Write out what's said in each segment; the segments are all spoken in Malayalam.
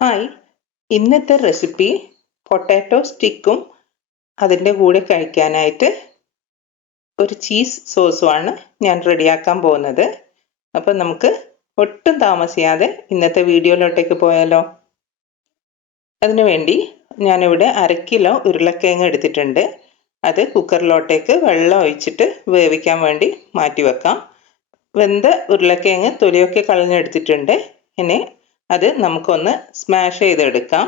ഹായ്, ഇന്നത്തെ റെസിപ്പി പൊട്ടാറ്റോ സ്റ്റിക്കും അതിൻ്റെ കൂടെ കഴിക്കാനായിട്ട് ഒരു ചീസ് സോസുമാണ് ഞാൻ റെഡിയാക്കാൻ പോകുന്നത്. അപ്പം നമുക്ക് ഒട്ടും താമസിയാതെ ഇന്നത്തെ വീഡിയോയിലോട്ടേക്ക് പോയാലോ. അതിനുവേണ്ടി ഞാനിവിടെ 1/2 കിലോ ഉരുളക്കിഴങ്ങ് എടുത്തിട്ടുണ്ട്. അത് കുക്കറിലോട്ടേക്ക് വെള്ളം ഒഴിച്ചിട്ട് വേവിക്കാൻ വേണ്ടി മാറ്റി വെക്കാം. വെന്ത ഉരുളക്കിഴങ്ങ് തൊലിയൊക്കെ കളഞ്ഞെടുത്തിട്ടുണ്ട്. ഇനി അത് നമുക്കൊന്ന് സ്മാഷ് ചെയ്തെടുക്കാം.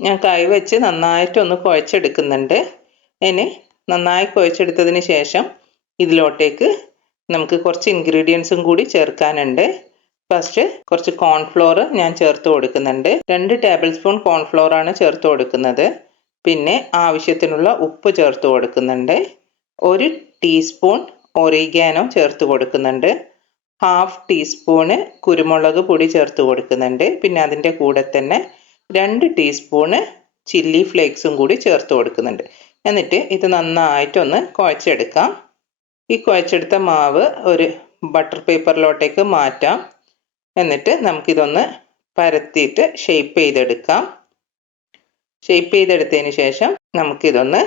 ഞാൻ കൈ വെച്ച് നന്നായിട്ടൊന്ന് കുഴച്ചെടുക്കുന്നുണ്ട്. ഇനി നന്നായി കുഴച്ചെടുത്തതിന് ശേഷം ഇതിലോട്ടേക്ക് നമുക്ക് കുറച്ച് ഇൻഗ്രീഡിയൻസും കൂടി ചേർക്കാനുണ്ട്. ഫസ്റ്റ് കുറച്ച് കോൺഫ്ലോർ ഞാൻ ചേർത്ത് കൊടുക്കുന്നുണ്ട്. 2 ടേബിൾ സ്പൂൺ കോൺഫ്ലോർ ആണ് ചേർത്ത് കൊടുക്കുന്നത്. പിന്നെ ആവശ്യത്തിനുള്ള ഉപ്പ് ചേർത്ത് കൊടുക്കുന്നുണ്ട്. 1 ടീസ്പൂൺ ഒറിഗാനോ ചേർത്ത് കൊടുക്കുന്നുണ്ട്. 1/2 ടീസ്പൂണ് കുരുമുളക് പൊടി ചേർത്ത് കൊടുക്കുന്നുണ്ട്. പിന്നെ അതിൻ്റെ കൂടെ തന്നെ 2 ടീസ്പൂണ് ചില്ലി ഫ്ലേക്സും കൂടി ചേർത്ത് കൊടുക്കുന്നുണ്ട്. എന്നിട്ട് ഇത് നന്നായിട്ടൊന്ന് കുഴച്ചെടുക്കാം. ഈ കുഴച്ചെടുത്ത മാവ് ഒരു ബട്ടർ പേപ്പറിലോട്ടേക്ക് മാറ്റാം. എന്നിട്ട് നമുക്കിതൊന്ന് പരത്തിയിട്ട് ഷേപ്പ് ചെയ്തെടുക്കാം. ഷേപ്പ് ചെയ്തെടുത്തതിന് ശേഷം നമുക്കിതൊന്ന്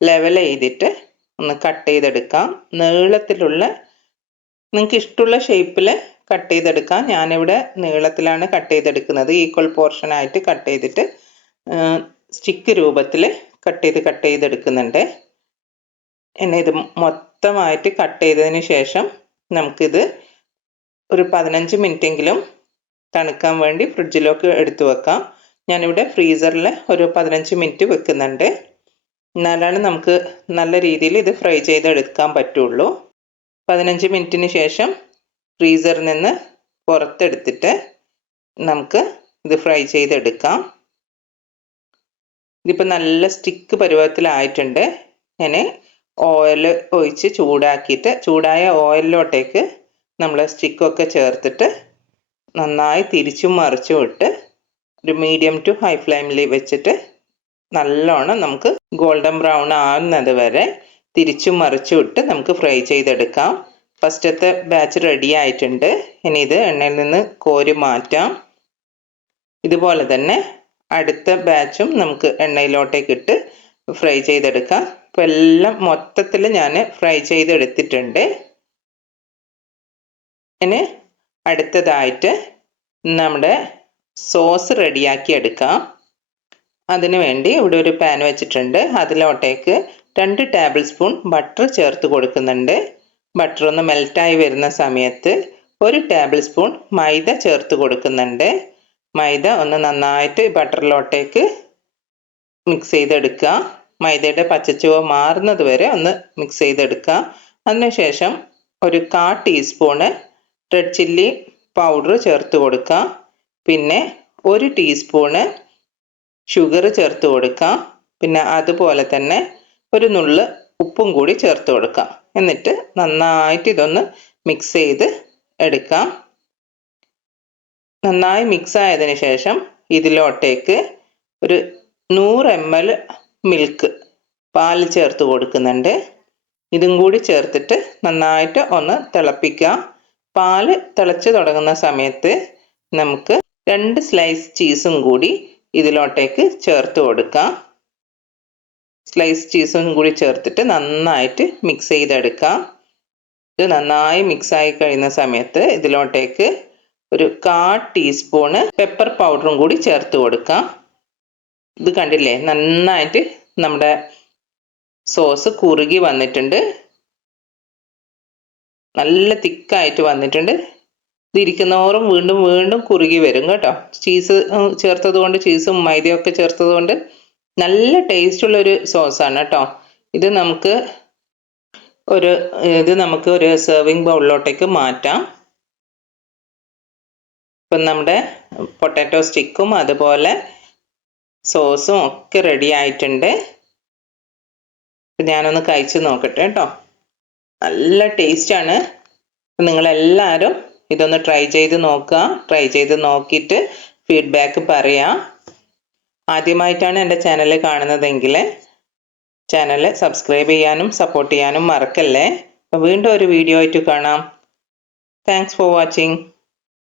ലെവൽ ചെയ്തിട്ട് ഒന്ന് കട്ട് ചെയ്തെടുക്കാം. നീളത്തിലുള്ള നിങ്ങൾക്ക് ഇഷ്ടമുള്ള ഷേപ്പിൽ കട്ട് ചെയ്തെടുക്കാം. ഞാനിവിടെ നീളത്തിലാണ് കട്ട് ചെയ്തെടുക്കുന്നത്. ഈക്വൽ പോർഷനായിട്ട് കട്ട് ചെയ്തിട്ട് സ്റ്റിക്ക് രൂപത്തിൽ കട്ട് ചെയ്തെടുക്കുന്നുണ്ട്. ഇനി ഇത് മൊത്തമായിട്ട് കട്ട് ചെയ്തതിന് ശേഷം നമുക്കിത് ഒരു 15 മിനിറ്റെങ്കിലും തണുക്കാൻ വേണ്ടി ഫ്രിഡ്ജിലേക്ക് എടുത്തു വെക്കാം. ഞാനിവിടെ ഫ്രീസറിൽ ഒരു 15 മിനിറ്റ് വെക്കുന്നുണ്ട്. എന്നാലാണ് നമുക്ക് നല്ല രീതിയിൽ ഇത് ഫ്രൈ ചെയ്തെടുക്കാൻ പറ്റുള്ളൂ. 15 മിനിറ്റിന് ശേഷം ഫ്രീസറിൽ നിന്ന് പുറത്തെടുത്തിട്ട് നമുക്ക് ഇത് ഫ്രൈ ചെയ്തെടുക്കാം. ഇതിപ്പോൾ നല്ല സ്റ്റിക്ക് പരുവത്തിലായിട്ടുണ്ട്. ഇനി ഓയിൽ ഒഴിച്ച് ചൂടായ ഓയിലിലോട്ടേക്ക് നമ്മൾ സ്റ്റിക്കൊക്കെ ചേർത്തിട്ട് നന്നായി തിരിച്ചും മറിച്ചും ഇട്ട് ഒരു മീഡിയം ടു ഹൈ ഫ്ലെയിമിൽ വെച്ചിട്ട് നല്ലോണം നമുക്ക് ഗോൾഡൻ ബ്രൗൺ ആവുന്നത് വരെ തിരിച്ചും മറിച്ചും ഇട്ട് നമുക്ക് ഫ്രൈ ചെയ്തെടുക്കാം. ഫസ്റ്റത്തെ ബാച്ച് റെഡി ആയിട്ടുണ്ട്. ഇനി ഇത് എണ്ണയിൽ നിന്ന് കോരി മാറ്റാം. ഇതുപോലെ തന്നെ അടുത്ത ബാച്ചും നമുക്ക് എണ്ണയിലോട്ടേക്ക് ഇട്ട് ഫ്രൈ ചെയ്തെടുക്കാം. അപ്പോൾ എല്ലാം മൊത്തത്തിൽ ഞാൻ ഫ്രൈ ചെയ്തെടുത്തിട്ടുണ്ട്. ഇനി അടുത്തതായിട്ട് നമ്മുടെ സോസ് റെഡിയാക്കി എടുക്കാം. അതിനു വേണ്ടി ഇവിടെ ഒരു പാൻ വെച്ചിട്ടുണ്ട്. അതിലോട്ടേക്ക് 2 ടേബിൾ സ്പൂൺ ബട്ടർ ചേർത്ത് കൊടുക്കുന്നുണ്ട്. ബട്ടർ ഒന്ന് മെൽറ്റായി വരുന്ന സമയത്ത് 1 ടേബിൾ സ്പൂൺ മൈദ ചേർത്ത് കൊടുക്കുന്നുണ്ട്. മൈദ ഒന്ന് നന്നായിട്ട് ബട്ടറിലോട്ടേക്ക് മിക്സ് ചെയ്തെടുക്കുക. മൈദയുടെ പച്ചച്ചുവ മാറുന്നത് വരെ ഒന്ന് മിക്സ് ചെയ്തെടുക്കുക. അതിനുശേഷം ഒരു 1/4 ടീസ്പൂണ് റെഡ് ചില്ലി പൗഡർ ചേർത്ത് കൊടുക്കുക. പിന്നെ 1 ടീസ്പൂണ് ഷുഗർ ചേർത്ത് കൊടുക്കാം. പിന്നെ അതുപോലെ തന്നെ ഒരു നുള്ള് ഉപ്പും കൂടി ചേർത്ത് കൊടുക്കാം. എന്നിട്ട് നന്നായിട്ട് ഇതൊന്ന് മിക്സ് ചെയ്ത് എടുക്കാം. നന്നായി മിക്സ് ആയതിനു ശേഷം ഇതിലോട്ടേക്ക് ഒരു 100 ml മിൽക്ക് പാൽ ചേർത്ത് കൊടുക്കുന്നുണ്ട്. ഇതും കൂടി ചേർത്തിട്ട് നന്നായിട്ട് ഒന്ന് തിളപ്പിക്കാം. പാല് തിളച്ച് തുടങ്ങുന്ന സമയത്ത് നമുക്ക് 2 സ്ലൈസ് ചീസും കൂടി ഇതിലോട്ടേക്ക് ചേർത്ത് കൊടുക്കാം. സ്ലൈസ് ചീസും കൂടി ചേർത്തിട്ട് നന്നായിട്ട് മിക്സ് ചെയ്തെടുക്കാം. ഇത് നന്നായി മിക്സായി കഴിയുന്ന സമയത്ത് ഇതിലോട്ടേക്ക് ഒരു 1/4 ടീസ്പൂണ് പെപ്പർ പൗഡറും കൂടി ചേർത്ത് കൊടുക്കാം. ഇത് കണ്ടില്ലേ, നന്നായിട്ട് നമ്മുടെ സോസ് കുറുകി വന്നിട്ടുണ്ട്. നല്ല തിക്കായിട്ട് വന്നിട്ടുണ്ട്. ഇതിരിക്കുന്നോറും വീണ്ടും വീണ്ടും കുറുകി വരും കേട്ടോ. ചീസ് ചേർത്തത് കൊണ്ട്, ചീസും മൈദയൊക്കെ ചേർത്തത് കൊണ്ട് നല്ല ടേസ്റ്റുള്ളൊരു സോസാണ് കേട്ടോ. ഇത് നമുക്ക് ഒരു സെർവിങ് ബൗളിലോട്ടേക്ക് മാറ്റാം. ഇപ്പം നമ്മുടെ പൊട്ടാറ്റോ സ്റ്റിക്കും അതുപോലെ സോസും ഒക്കെ റെഡി ആയിട്ടുണ്ട്. ഞാനൊന്ന് കഴിച്ച് നോക്കട്ടെ കേട്ടോ. നല്ല ടേസ്റ്റാണ്. നിങ്ങളെല്ലാവരും ഇതൊന്ന് ട്രൈ ചെയ്ത് നോക്കുക. ട്രൈ ചെയ്ത് നോക്കിയിട്ട് ഫീഡ്ബാക്ക് പറയാം. ആദ്യമായിട്ടാണ് എൻ്റെ ചാനൽ കാണുന്നതെങ്കിൽ ചാനൽ സബ്സ്ക്രൈബ് ചെയ്യാനും സപ്പോർട്ട് ചെയ്യാനും മറക്കല്ലേ. വീണ്ടും ഒരു വീഡിയോ ആയിട്ട് കാണാം. Thanks for watching.